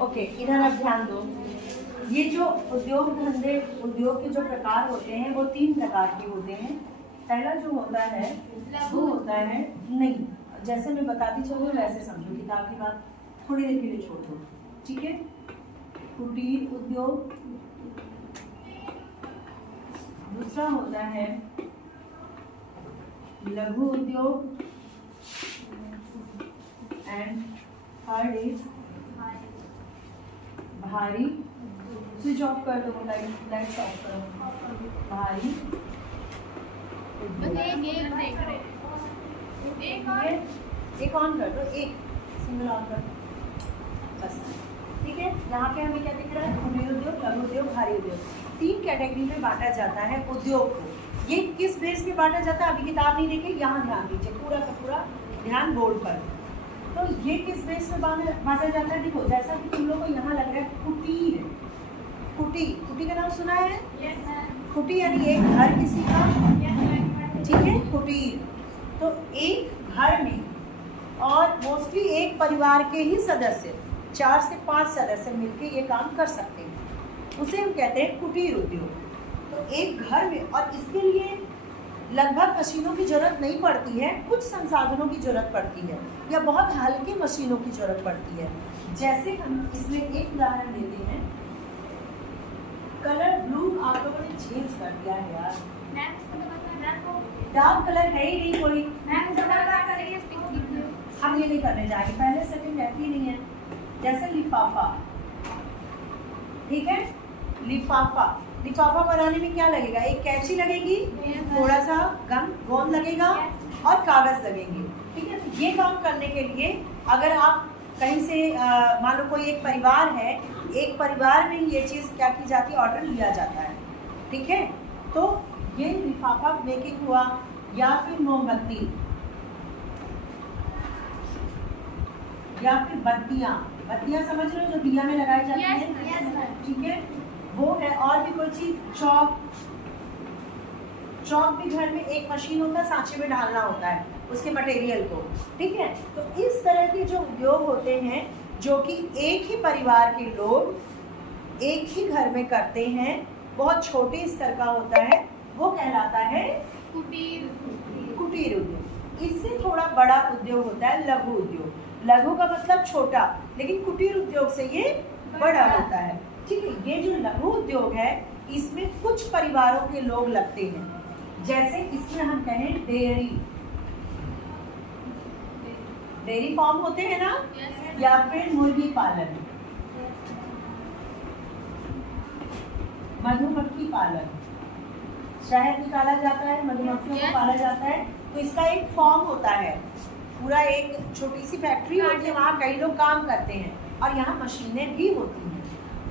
Okay, इधर अब ध्यान दो। ये जो उद्योग धंधे, उद्योग के जो प्रकार होते हैं वो 3 प्रकार के होते हैं। पहला जो होता है वो होता है, नहीं जैसे मैं बताती चलूँ वैसे समझो, किताब की बात थोड़ी देर के लिए छोड़ दो, ठीक है। कुटीर उद्योग, दूसरा होता है लघु उद्योग, एंड थर्ड इज भारी। स्विच ऑफ कर दो, लाइट्स ऑफ करो। भारी एक ऑन कर दो, एक सिंगल ऑन कर दो बस, ठीक है। यहाँ पे हमें क्या दिख रहा है? कुटीर उद्योग, लघु उद्योग, भारी उद्योग। 3 कैटेगरी में बांटा जाता है उद्योग को। ये किस बेस पे बांटा जाता है? अभी किताब नहीं देखी, यहाँ ध्यान दीजिए, पूरा का पूरा ध्यान बोर्ड पर। तो ये किस बेस पे बांटा जाता है? देखो, जैसा कि तुम लोग को यहाँ लग रहा है कुटीर, कुटी, कुटी का नाम सुना है? कुटी यानी एक घर किसी का, ठीक है, कुटीर। तो एक घर में और मोस्टली एक परिवार के ही सदस्य, 4 से 5 सदस्य मिलकर ये काम कर सकते हैं, उसे हम कहते हैं कुटीर उद्योग। तो एक घर में, और इसके लिए लगभग मशीनों की जरूरत नहीं पड़ती है, कुछ संसाधनों की जरूरत पड़ती है या बहुत हल्की मशीनों की जरूरत पड़ती है। जैसे हम इसमें एक उदाहरण लेते हैं, कलर ब्लू आप लोगों ने चेंज कर दिया है यार, डार्क कलर है ही नहीं कोई, हम ये नहीं करने जाएंगे, पहले सेकंड रहती नहीं है। जैसे लिफाफा, ठीक है, लिफाफा, लिफाफा बनाने में क्या लगेगा? एक कैंची लगेगी, थोड़ा सा गम गोंद लगेगा और कागज लगेंगे, ठीक है। तो ये काम करने के लिए अगर आप कहीं से मान लो कोई एक परिवार है, एक परिवार में ये चीज़ क्या की जाती है, ऑर्डर लिया जाता है, ठीक है। तो ये लिफाफा मेकिंग हुआ, या फिर मोमबत्ती, या फिर बत्तियाँ, बत्तियाँ समझ रहे हो जो दिया में लगाई जाती है, ठीक है, वो है। और भी कोई चीज़, चौक, चौक भी घर में एक मशीन होता है, सांचे में डालना होता है उसके मटेरियल को, ठीक है। तो इस तरह के जो उद्योग होते हैं जो कि एक ही परिवार के लोग एक ही घर में करते हैं, बहुत छोटे स्तर का होता है, वो कहलाता है कुटीर उद्योग। इससे थोड़ा बड़ा उद्योग होता है लघु उद्योग। लघु का मतलब छोटा, लेकिन कुटीर उद्योग से ये बड़ा होता है, ठीक है। ये जो लघु उद्योग है इसमें कुछ परिवारों के लोग लगते हैं, जैसे इसमें हम कहें डेयरी, डेयरी फार्म होते हैं ना, या फिर मुर्गी पालन, मधुमक्खी पालन, शहद निकाला जाता है, मधुमक्खियों को पाला जाता है, तो इसका एक फॉर्म होता है, पूरा एक छोटी सी फैक्ट्री होती है, वहाँ कई लोग काम करते हैं और यहाँ मशीनें भी होती हैं,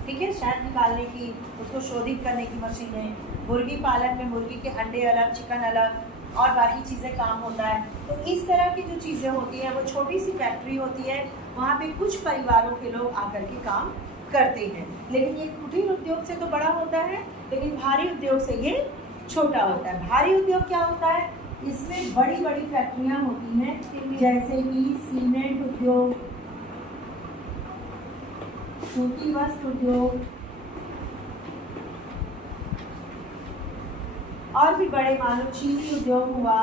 ठीक है, शहद निकालने की, उसको शोधित करने की मशीनें। मुर्गी पालन में मुर्गी के अंडे अलग, चिकन अलग और बाकी चीज़ें काम होता है। तो इस तरह की जो चीज़ें होती हैं वो छोटी सी फैक्ट्री होती है, वहाँ पे कुछ परिवारों के लोग आकर के काम करते हैं। लेकिन ये कुटीर उद्योग से तो बड़ा होता है, लेकिन भारी उद्योग से ये छोटा होता है। भारी उद्योग क्या होता है? इसमें बड़ी बड़ी फैक्ट्रियाँ होती हैं, जैसे कि सीमेंट उद्योग, सूती वस्त्र उद्योग, और भी बड़े मानो चीनी उद्योग हुआ,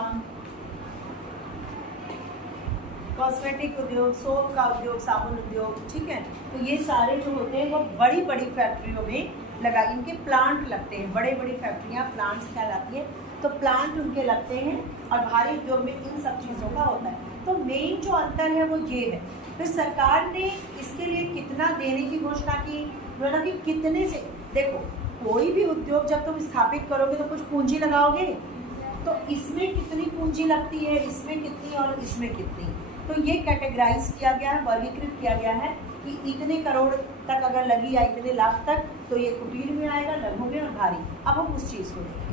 कॉस्मेटिक उद्योग, सोप का उद्योग, साबुन उद्योग, ठीक है। तो ये सारे जो होते हैं वो बड़ी बड़ी फैक्ट्रियों में लगा, इनके प्लांट लगते हैं, बड़े बड़ी फैक्ट्रियाँ प्लांट्स कहलाती है, तो प्लांट उनके लगते हैं और भारी उद्योग में इन सब चीज़ों का होता है। तो मेन जो अंतर है वो ये है। फिर सरकार ने इसके लिए कितना देने की घोषणा की, मतलब कि कितने से, देखो कोई भी उद्योग जब तुम स्थापित करोगे तो कुछ पूंजी लगाओगे, तो इसमें कितनी पूंजी लगती है, इसमें कितनी और इसमें कितनी, तो ये कैटेगराइज किया गया है, वर्गीकृत किया गया है कि इतने करोड़ तक अगर लगी या इतने लाख तक तो ये कुटीर में आएगा, लघु में और भारी। अब हम उस चीज़ को देखें।